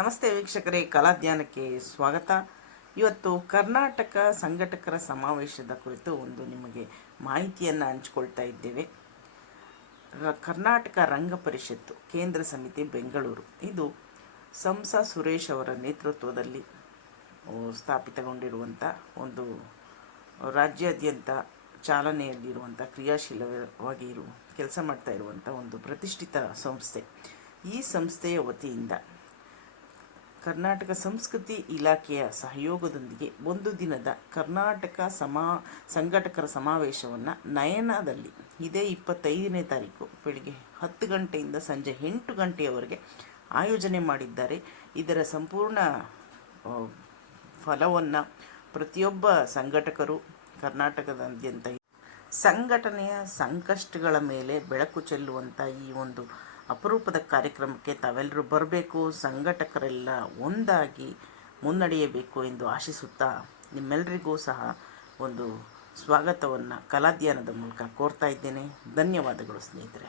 ನಮಸ್ತೆ ವೀಕ್ಷಕರೇ, ಕಲಾಧ್ಯಾನಕ್ಕೆ ಸ್ವಾಗತ. ಇವತ್ತು ಕರ್ನಾಟಕ ಸಂಘಟಕರ ಸಮಾವೇಶದ ಕುರಿತು ನಿಮಗೆ ಮಾಹಿತಿಯನ್ನು ಹಂಚಿಕೊಳ್ತಾ ಇದ್ದೇವೆ. ಕರ್ನಾಟಕ ರಂಗ ಪರಿಷತ್ತು ಕೇಂದ್ರ ಸಮಿತಿ ಬೆಂಗಳೂರು ಇದು ಸಂಸಾ ಸುರೇಶ್ ಅವರ ನೇತೃತ್ವದಲ್ಲಿ ಸ್ಥಾಪಿತಗೊಂಡಿರುವಂಥ ಒಂದು ರಾಜ್ಯಾದ್ಯಂತ ಚಾಲನೆಯಲ್ಲಿರುವಂಥ ಕ್ರಿಯಾಶೀಲವಾಗಿ ಕೆಲಸ ಮಾಡ್ತಾ ಇರುವಂಥ ಒಂದು ಪ್ರತಿಷ್ಠಿತ ಸಂಸ್ಥೆ. ಈ ಸಂಸ್ಥೆಯ ವತಿಯಿಂದ ಕರ್ನಾಟಕ ಸಂಸ್ಕೃತಿ ಇಲಾಖೆಯ ಸಹಯೋಗದೊಂದಿಗೆ ಒಂದು ದಿನದ ಕರ್ನಾಟಕ ಸಂಘಟಕರ ಸಮಾವೇಶವನ್ನು ನಯನದಲ್ಲಿ ಇದೇ 25ನೇ ತಾರೀಕು ಬೆಳಿಗ್ಗೆ 10 ಗಂಟೆಯಿಂದ ಸಂಜೆ 8 ಗಂಟೆಯವರೆಗೆ ಆಯೋಜನೆ ಮಾಡಿದ್ದಾರೆ. ಇದರ ಸಂಪೂರ್ಣ ಫಲವನ್ನು ಪ್ರತಿಯೊಬ್ಬ ಸಂಘಟಕರು ಕರ್ನಾಟಕದಾದ್ಯಂತ ಸಂಘಟನೆಯ ಸಂಕಷ್ಟಗಳ ಮೇಲೆ ಬೆಳಕು ಚೆಲ್ಲುವಂಥ ಈ ಒಂದು ಅಪರೂಪದ ಕಾರ್ಯಕ್ರಮಕ್ಕೆ ತಾವೆಲ್ಲರೂ ಬರಬೇಕು, ಸಂಘಟಕರೆಲ್ಲ ಒಂದಾಗಿ ಮುನ್ನಡೆಯಬೇಕು ಎಂದು ಆಶಿಸುತ್ತಾ ನಿಮ್ಮೆಲ್ಲರಿಗೂ ಸಹ ಒಂದು ಸ್ವಾಗತವನ್ನು ಕಲಾಧ್ಯಾನದ ಮೂಲಕ ಕೋರ್ತಾ ಇದ್ದೇನೆ. ಧನ್ಯವಾದಗಳು ಸ್ನೇಹಿತರೆ.